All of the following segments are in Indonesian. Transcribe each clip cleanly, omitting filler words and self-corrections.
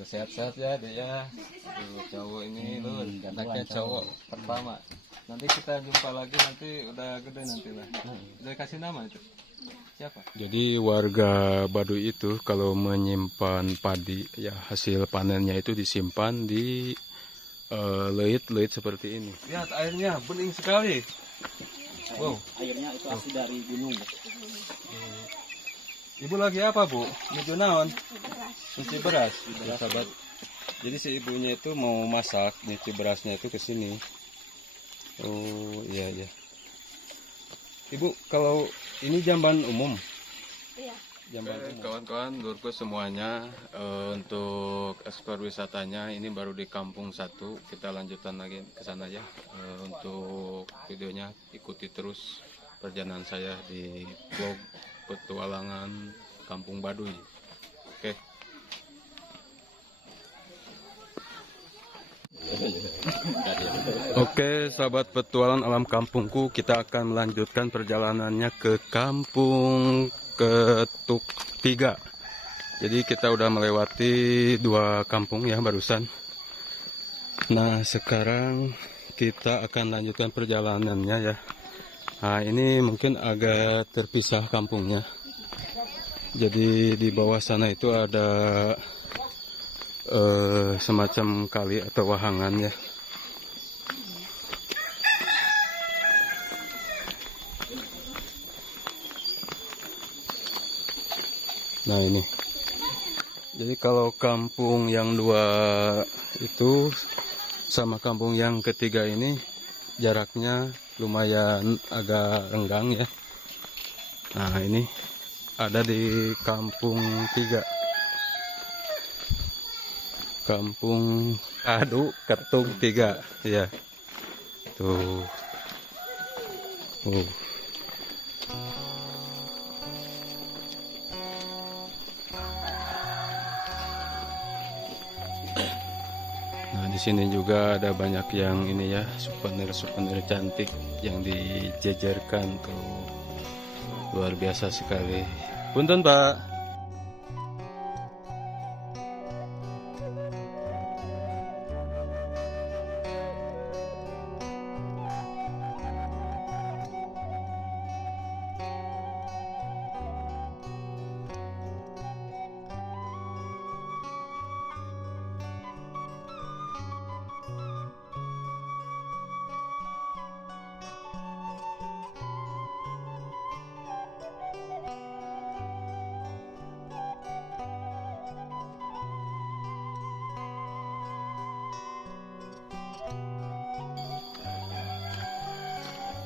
Sehat-sehat ya dek ya. Tuh, cowok ini tuh anaknya cowok pertama. Nanti kita jumpa lagi nanti udah gede nanti lah. Udah kasih nama itu siapa? Jadi warga Baduy itu kalau menyimpan padi ya hasil panennya itu disimpan di leit-leit seperti ini. Lihat airnya bening sekali. Wow. Airnya itu asli dari gunung. Ibu lagi apa bu? Menuju naon? Nyuci beras, ya, sahabat. Jadi si ibunya itu mau masak, nyuci berasnya itu ke sini. Oh iya iya. Ibu kalau ini jamban umum? Iya. Jamban umum. Kawan-kawan, lurku semuanya untuk ekspor wisatanya ini baru di Kampung 1. Kita lanjutkan lagi ke sana ya. Untuk videonya ikuti terus perjalanan saya di vlog petualangan Kampung Baduy. Oke. Oke, sahabat petualangan alam kampungku, kita akan melanjutkan perjalanannya ke Kampung Ketuk 3. Jadi kita udah melewati 2 kampung ya barusan. Nah, sekarang kita akan lanjutkan perjalanannya ya. Nah, ini mungkin agak terpisah kampungnya. Jadi di bawah sana itu ada semacam kali atau wahangan ya. Nah ini. Jadi kalau kampung yang 2 itu sama kampung yang ketiga ini jaraknya lumayan agak renggang ya. Nah ini ada di Kampung 3. Kampung Ketuk 3 ya. Tuh. Nah, di sini juga ada banyak yang ini ya, souvenir-souvenir cantik yang dijejerkan tuh. Luar biasa sekali. Punten, Pak.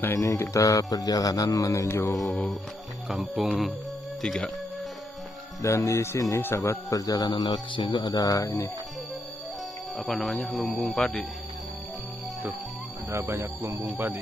Nah ini kita perjalanan menuju Kampung 3. Dan di sini sahabat perjalanan lewat ke sini itu ada ini apa namanya lumbung padi. Tuh ada banyak lumbung padi.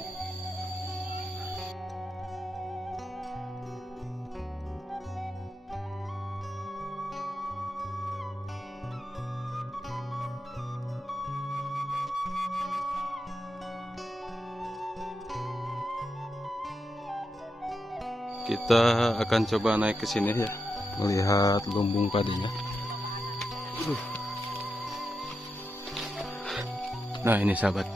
Kita akan coba naik ke sini ya, melihat lumbung padinya. Nah ini sahabat,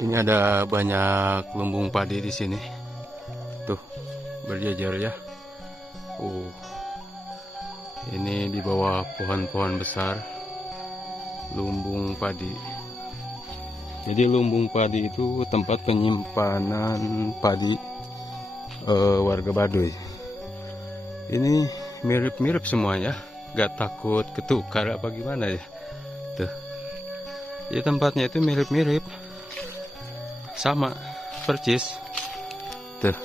ini ada banyak lumbung padi di sini. Tuh berjajar ya. Ini di bawah pohon-pohon besar, lumbung padi. Jadi lumbung padi itu tempat penyimpanan padi warga Baduy. Ini mirip-mirip semuanya, gak takut ketukar apa gimana ya. Tuh, ya tempatnya itu mirip-mirip, sama percis. Tuh,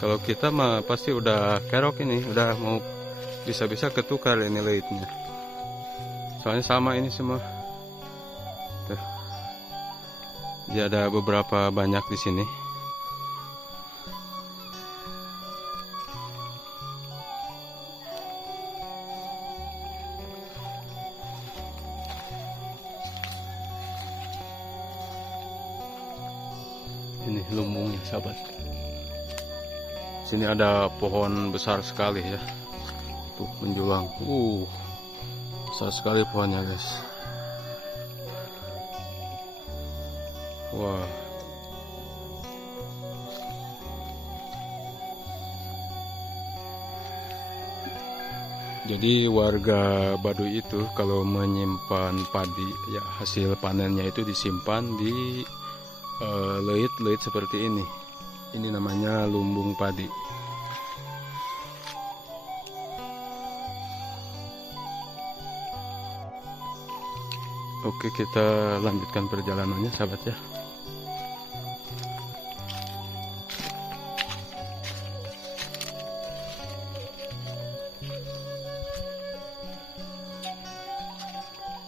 kalau kita mah pasti udah kerok ini, udah mau bisa-bisa ketukar ini leitnya. Soalnya sama ini semua. Tuh, ya ada beberapa banyak di sini. Ini lumbungnya sahabat. Sini ada pohon besar sekali ya. tuh menjulang. Besar sekali pohonnya guys. Wah. Jadi warga Baduy itu kalau menyimpan padi ya hasil panennya itu disimpan di leit-leit seperti ini. Ini namanya lumbung padi. Oke, kita lanjutkan perjalanannya sahabat ya.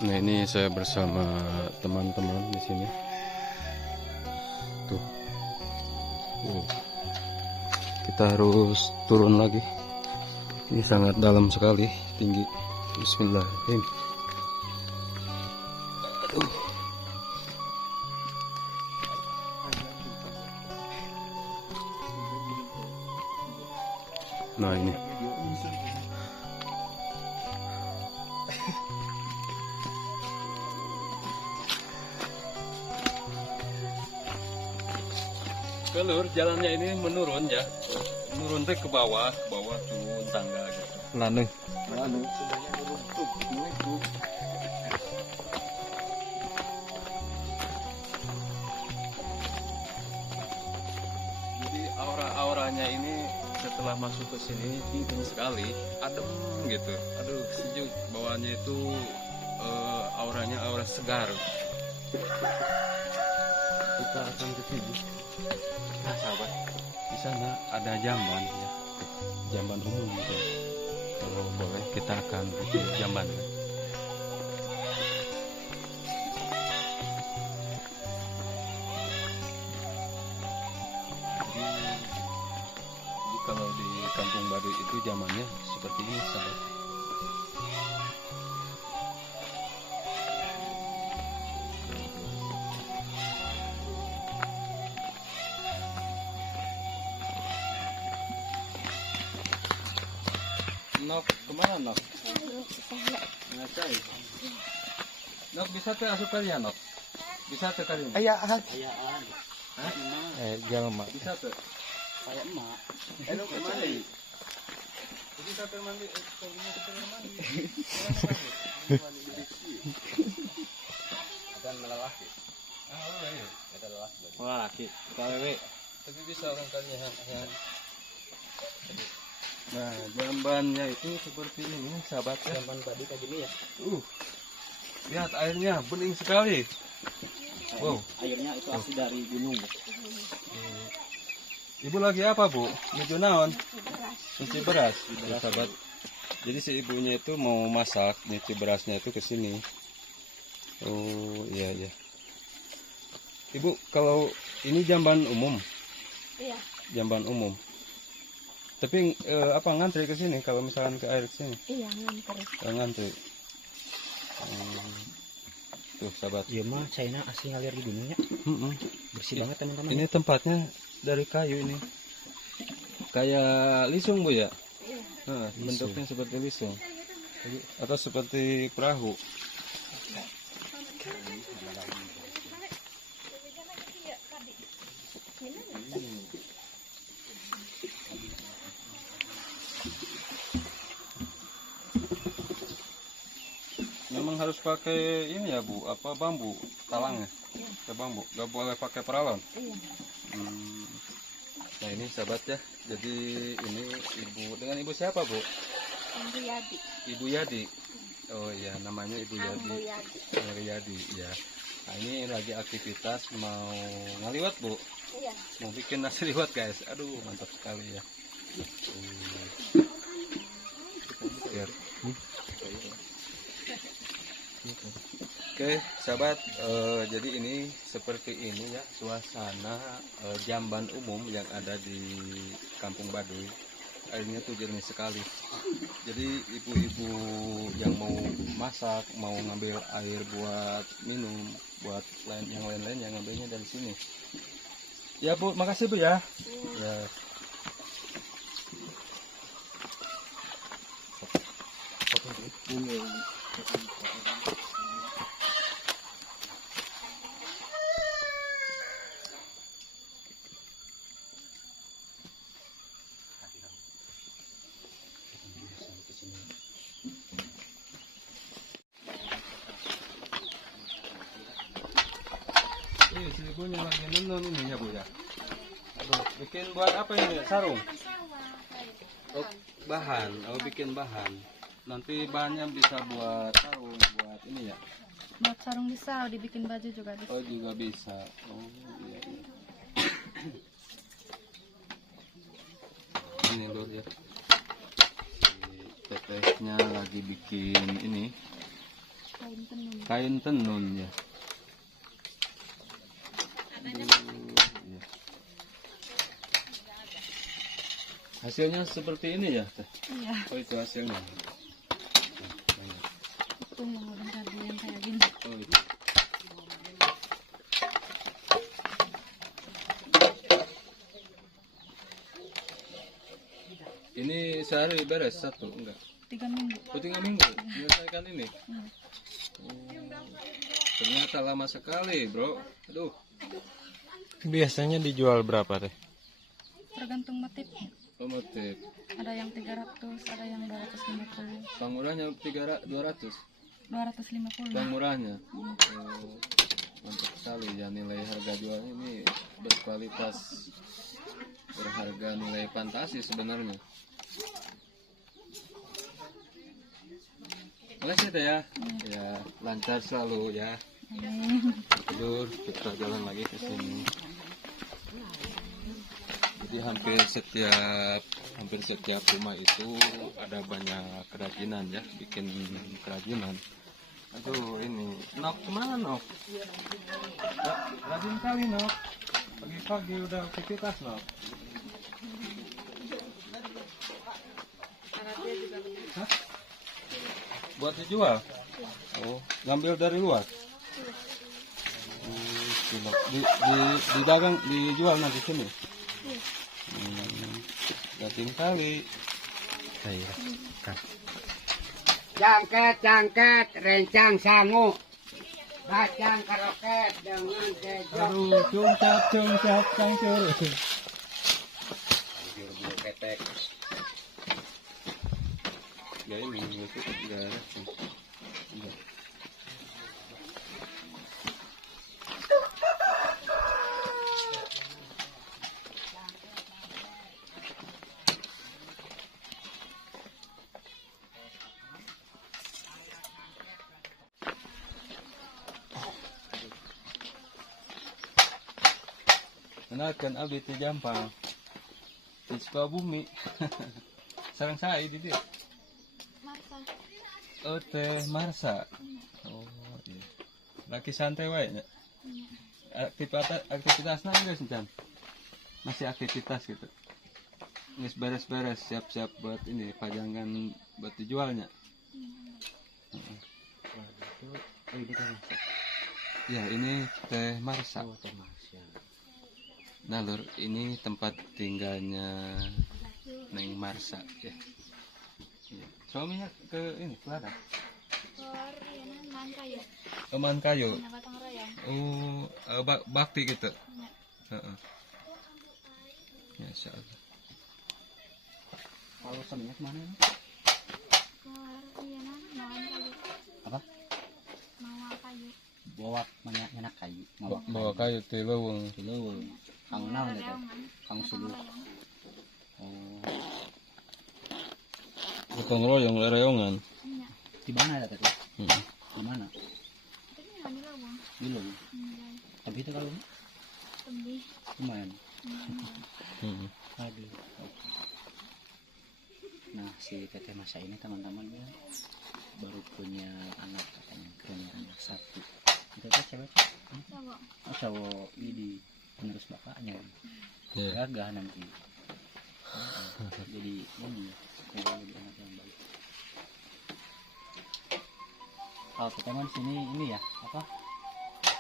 Nah, ini saya bersama teman-teman di sini. Tuh. Kita harus turun lagi. Ini sangat dalam sekali, tinggi. Bismillahirrahmanirrahim. Aduh. Nah, ini. Kelur jalannya ini menurun ya, menurun ke bawah turun tangga gitu. Lalu Jadi aura-auranya ini setelah masuk ke sini tinggi sekali, adem gitu. Aduh, sejuk. Bawaannya itu auranya aura segar. Kita akan ke sini. Nah sahabat, di sana ada jamban ya, jamban umum gitu. Kalau boleh kita akan bikin jamban ya. Jadi kalau di Kampung Baduy itu zamannya seperti ini sahabat. Nok, kemana Nok? Ngacai. Nok bisa tuh asup kalian Nok? Bisa tuh kalian? ayaan. Hah? Jalma. Bisa tuh? Kayak emak. Nok kemana? Bisa tuh mandi, mandi. Dan melelaki. Iya. Kita lelaki. Laki, KWW. Tapi bisa orang kalian. Nah, jambannya itu seperti ini, sahabat ya. Jamban tadi kayak gini ya. Lihat airnya bening sekali. Wow. Airnya itu asli dari gunung. Ibu lagi apa, Bu? Nyuci naon? Nyuci beras. Ya, sahabat. Jadi si ibunya itu mau masak, nyuci berasnya itu ke sini. Oh, iya. Ibu, kalau ini jamban umum? Iya. Jamban umum. Tapi apa ngantri ke sini kalau misalkan ke air ke sini? Iya, ngantri. Ngantri. Tuh, sahabat. Iya mah China asli ngalir di gunungnya. Bersih banget teman-teman. Ini tempatnya dari kayu ini. Kayak lisung, Bu ya? Iya. Nah, bentuknya seperti lisung. Atau seperti perahu. Memang harus pakai ini ya Bu, apa bambu talangnya? Iya. Pakai bambu, nggak boleh pakai paralon. Iya. Nah ini sahabat ya, jadi ini ibu dengan ibu siapa Bu? Ibu Yadi. Ibu Yadi. Oh iya, namanya Ibu Ambu Yadi. Yadi. Yadi ya. Nah ini lagi aktivitas mau ngaliwat Bu, Iya. mau bikin nasi liwet guys. Aduh mantap sekali ya. Lihat. Oke sahabat, jadi ini seperti ini ya suasana jamban umum yang ada di Kampung Baduy. Airnya tuh jernih sekali. Jadi ibu-ibu yang mau masak, mau ngambil air buat minum, buat yang lain-lain yang ngambilnya dari sini. Ya Bu, makasih Bu ya. Ya. Si ibunya lagi nendon ini ya bu ya. Aduh, bikin buat apa ini? Sarung? Oh, bahan. Oh, bikin bahan. Nanti bahannya bisa buat sarung, buat ini ya. Buat sarung bisa, dibikin baju juga bisa. Oh, juga bisa. Oh, iya. Ini lur ya. Si tetehnya lagi bikin ini Kain tenun. kain tenun ya. Iya. Hasilnya seperti ini ya, Teh? Iya, Oh, itu hasilnya. itu yang udah jadi yang kayak gini. Oh, itu. Ini sehari beres satu enggak? 3 minggu. Oh, 3 minggu menyelesaikan ini. Hmm. Oh, ternyata lama sekali, bro. Aduh. Biasanya dijual berapa teh? Tergantung motifnya. Oh, motif. Ada yang 300, ada yang 250. Bang murahnya 200. 250. Bang murahnya. Oh, mantap sekali ya, nilai harga jualnya ini berkualitas, berharga, nilai fantasi sebenarnya. Makasih Teh ya. Ya, lancar selalu ya. Amin. Tidur, kita jalan lagi ke sini. Jadi hampir setiap rumah itu ada banyak kerajinan ya, bikin kerajinan. Aduh, ini Nok kemana Nok? Rajin kali Nok. Pagi-pagi udah aktivitas Nok. Hah? Buat dijual? Oh, ngambil dari luar? Di dagang, dijual nanti sini? Rajin kali. Iya. Cangket, rencang sangu. Bacang karoket dengan kejok. Aduh, cungcap, cangcur. Bulu ketek. Ya ini, itu enggak ada sih. Enggak. Kenalkan abdi teh Jampang di Sukabumi. Sareng saya di dia. Marta. Oh, Teh Marsa. Oh, iya. Laki santai wae nya. Aktivitasnya guys Jan. Masih aktivitas gitu. Geus beres-beres, siap-siap buat ini pajangan buat dijualnya. Oh, ini kan Ya, ini Teh Marsa. oh, Teh Marsha. Nah, Lur, ini tempat tinggalnya Neng Marsa ya. Iya. Suaminya ke ini, Ladang. Keluar ya nan kayu. Teman kayu. Nah, batang rayang. Oh, bakti gitu. Ya. Heeh. Masya Allah. Kalau seminyak mana? Keluar iya nan mawar kayu. Apa? Mawar kayu. Bawa nyanak kayu. Bawa kayu teh leuweung. Dulu. Kang naon eta? Kang Batang sulu. rayang. Oh, Gotong royong lereongan. Iya. di mana ada tadi? Di mana? Tapi nggak di lawang. Dulu. Nilai. Tapi itu kalau Tembih. lumayan. Heeh. Aduh. Oke. Nah, si Teteh Masa ini teman-teman ya baru punya anak katanya, punya anak satu. Itu teh cewek. Coba. Oh, cowok ini penerus bapaknya. Iya. Gagah nanti. Jadi ini jadi anak yang baik. Kalau teman sini ini ya apa?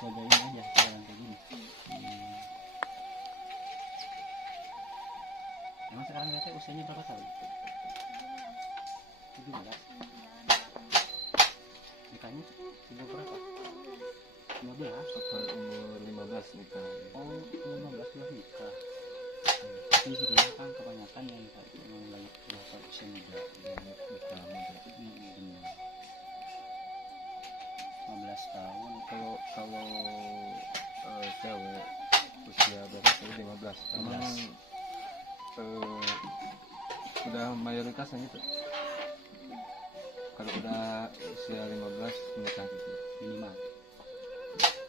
Jagain aja jalan kayak gini. Emang sekarang Teteh usianya berapa tahun? 17. Umur berapa? 15. Apa umur 15 nikah? Oh, umur 15 belum nikah. Tapi sebenarnya kan kebanyakan yang banyak keluarga usia muda yang nikah muda. Benar. 15 tahun. Kalau cewek usia berapa tadi 15? Emang udah mayoritas yang gitu. Kalau udah usia 15 menikah gitu. Minimal.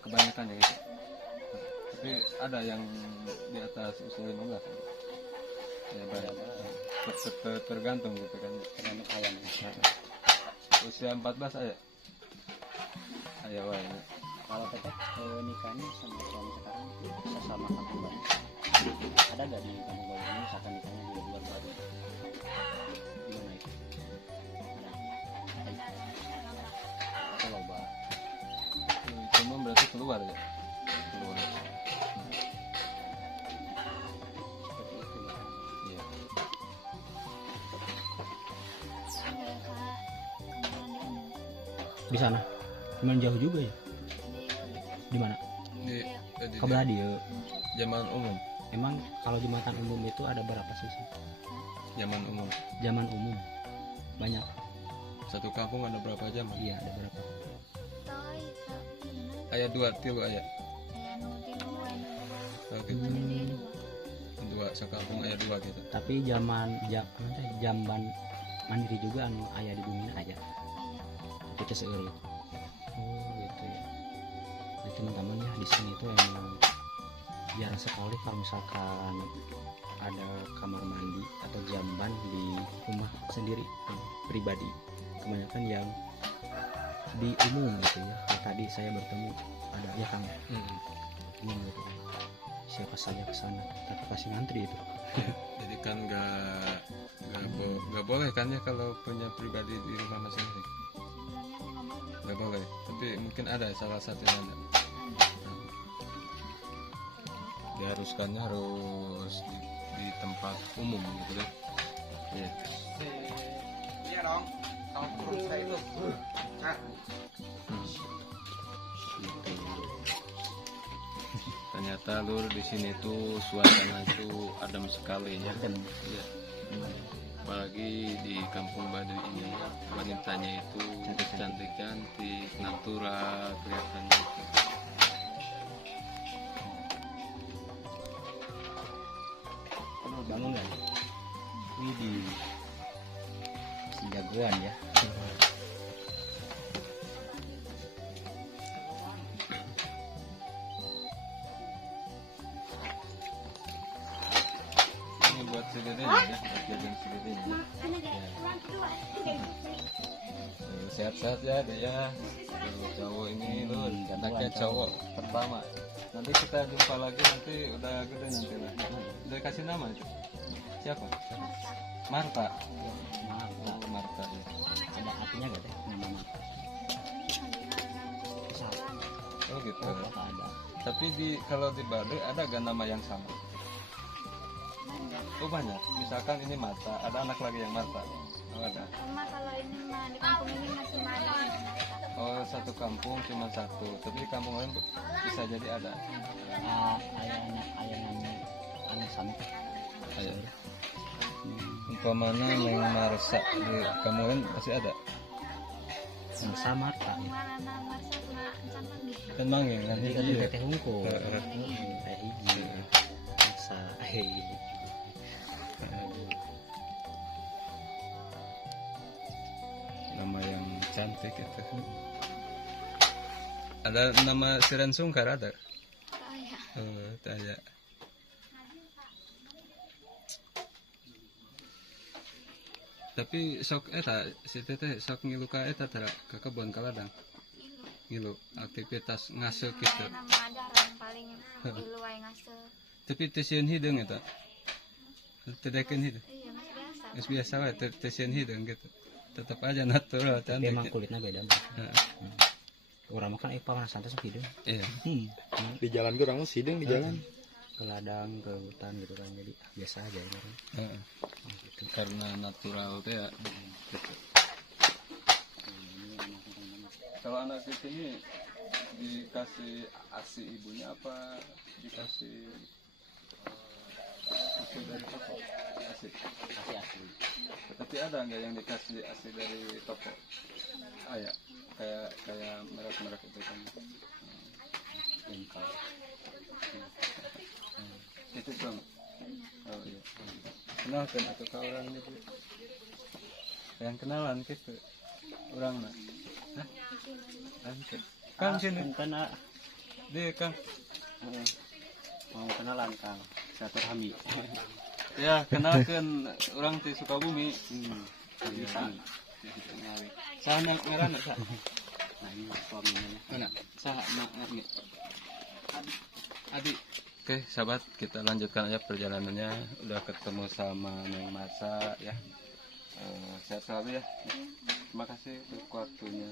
Kebanyakan ya gitu. Tapi ada yang di atas usia 15 kan? Ya banyak. Tergantung gitu kan. Tergantung ayam. Usia 14 aja. Ayo wae. Kalau teteh nikahnya sama suami sekarang bisa sama kampung baru. Ada nggak di kampung baru ini misalkan nikahnya di luar baru? Gimana itu? Ada. Atau loba? Cuma berarti keluar ya. Keluar. Seperti itu ya. Iya. mereka kemarin ini Di sana. Cuman jauh juga ya. Di mana? Di Kebelah dia. zaman umum. Emang kalau jembatan umum itu ada berapa sisi? Zaman umum. Zaman umum. Banyak. Satu kampung ada berapa zaman? Iya, ada berapa? toy Ayah 2 tilu ayah. ya nutin dua Kalau gitu dua 2 sekampung ayah 2 gitu. Tapi jamban mandiri juga anu aya di bumi aja. Itu seueur. Oh, gitu ya. Jadi teman-teman ya di sini itu emang jarang sekali kalau misalkan ada kamar mandi atau jamban di rumah sendiri pribadi. Kebanyakan yang di umum gitu ya. Kayak tadi saya bertemu ada ya Kang umum gitu. Siapa saja ke sana, tapi pasti ngantri itu. Jadi kan nggak boleh kan ya kalau punya pribadi di rumah masing-masing. Nggak boleh. Tapi mungkin ada salah satu yang ada. Diharuskannya harus di tempat umum gitu deh. Iya. Iya dong. Kalau kurung saya itu. Cak. Ternyata lur di sini tuh suasana itu adem sekali ya. Iya. Apalagi di Kampung Baduy ini wanitanya itu cantik-cantik, natural kelihatannya itu. Kamu bangun nggak? Widih, si jagoan ya. Ini buat si Dede ya, buat jajan si Dede ya. Sehat-sehat ya dia. Tuh, cowok ini lu anaknya cowok pertama. Nanti kita jumpa lagi nanti udah gede nanti lah. Udah kasih nama itu. Siapa? Marta. Marta. Oh, Marta ya. Ada artinya nggak teh nama Marta? Pesawat. Oh gitu. Oh, nggak ada. Tapi kalau di Baduy ada gak nama yang sama? Oh banyak. Misalkan ini Marta, ada anak lagi yang Marta. Oh ada. cuma kalau ini mah di kampung ini masih ada Oh satu kampung cuma satu. Tapi di kampung lain bisa jadi ada. Ayah namanya anu sama. Ayo. Umpamanya yang Marsa di kampung lain pasti ada. Sama Marta ya. mana nama sama sama gitu Kan mangeng kan. Nanti kan Iya. teteh hungkul. Heeh. Kayak hiji. Masa Nama yang cantik itu. Ada nama Siran Sungkar ada? ayah Oh, tanya. Tapi sok eta si teteh sok ngilu ka eta tara ke kebun ka ladang. ilu Ngilu aktivitas ngasuh gitu. nama ajaran paling ilu wae ngasuh Tapi teu sieun hideung eta. Tedekeun hideung. iya masih biasa Geus biasa wae teu sieun hideung gitu. Tetap aja natural Tapi emang cantik. kulitnya beda. Heeh. Orang makan panas santai sok hidung. Iya. Di jalan gue orang sidang di jalan. Ke ladang, ke hutan gitu kan. Jadi biasa aja ya. Kan? Heeh. Gitu. Karena natural teh ya. Gitu. Kalau anak di sini dikasih ASI ibunya apa dikasih susu dari toko? ASI. Masih asli. Tapi ada nggak yang dikasih ASI dari toko? Ya, kayak merek-merek itu kan. Engkau. Itu dong. Oh iya. Kenalkan atau ke orang itu? Yang kenalan gitu. Orang nak. Hah? Angkat. Kang sini. Kena Dia Kang. mau kenalan Kang. Satu Hami. Ya, kenalkan orang di Sukabumi. Bisa. Saha yang ngaranna sa? Nah ini suaminya. Mana? Saha ngarani? Adi. Oke, sahabat, kita lanjutkan aja perjalanannya. Udah ketemu sama Neng Masa ya. Sehat selalu ya. Terima kasih untuk waktunya.